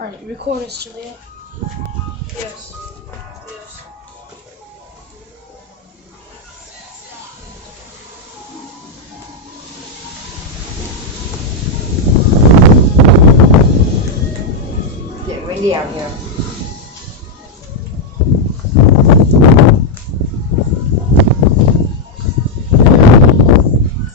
Alright, record it, Julia. Yes. Yes. Getting windy out here.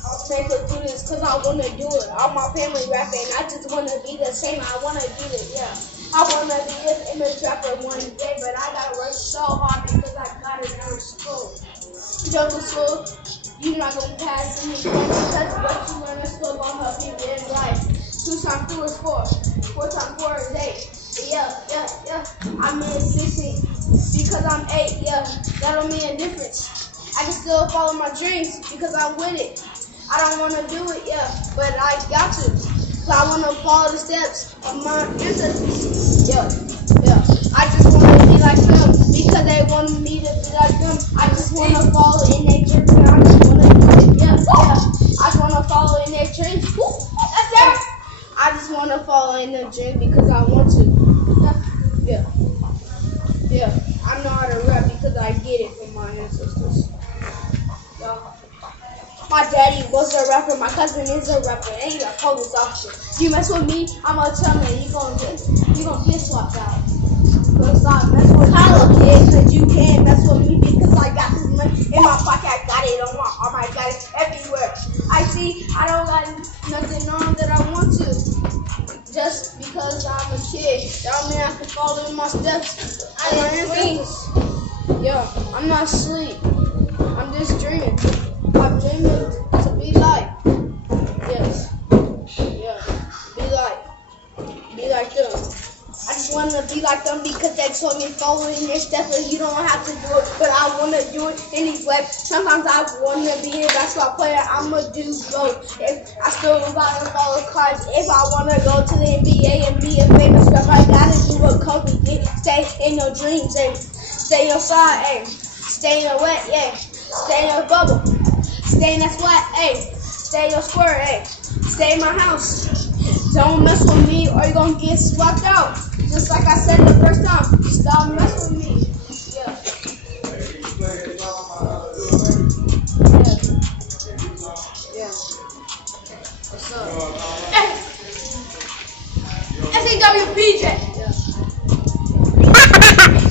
I'll take her through this because I want to do it. All my family rapping. I just want to be the same. I want to be it, yeah. I want to be this image rapper one day, but I got to work so hard because I got it out of school. Go to school, you're not going to pass any because what you learn in school going to help you in life. 2 times 2 is 4. 4 times 4 is 8. Yeah. I'm in 16 because I'm 8, yeah. That don't mean a difference. I can still follow my dreams because I'm with it. I don't want to do it, yeah, but I got to. So I want to follow the steps of my ancestors. Yeah. I just want to be like them because they want me to be like them. I just want to follow in their dreams. I just want to do it, yeah. I just want to follow in their dreams. That's it. I just want to follow in their dreams because I want to. Yeah. I know how to rap because I get it from my ancestors. Yeah. My daddy was a rapper, my cousin is a rapper, and he's a police officer. You mess with me, I'ma tell me you gonna get swapped out. But stop messing with Tyler, kid, cause you can't mess with me because I got this money in my pocket, I got it on my arm, I got it everywhere. I don't got nothing on that I want to. Just because I'm a kid, that don't mean I can follow in my steps. I'm dreaming. Yeah, I'm not asleep. I'm just dreaming. I'm dreaming to be like. Yes. Yeah. Be like them. I just want to be like them because they told me follow in their steps and you don't have to do it. But I want to do it anyway. Sometimes I want to be a basketball player. I'm going to do both. If I still got to follow cards. If I want to go to the NBA and be a famous rapper, I got to do what Kobe did. Stay in your dreams and stay inside, and stay in the wet, yeah. Stay in your bubble. Stay in that sweat, ayy. Stay in your square, ayy. Stay in my house. Don't mess with me or you're gonna get swapped out. Just like I said the first time. Stop messing with me. Yeah. What's up? Hey! SAWPJ! Yeah.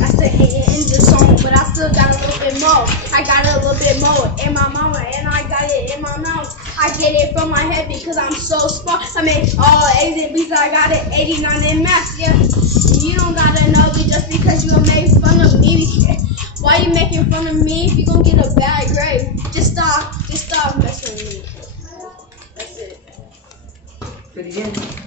I still hate it in this song, but I still got a little bit more. I got a little bit more in my mama, and I got it in my mouth. I get it from my head because I'm so smart. I make all A's and B's, I got it 89 in math, yeah. You don't gotta know me just because you make fun of me. Why you making fun of me if you gonna get a bad grade? Just stop messing with me. That's it. Pretty good.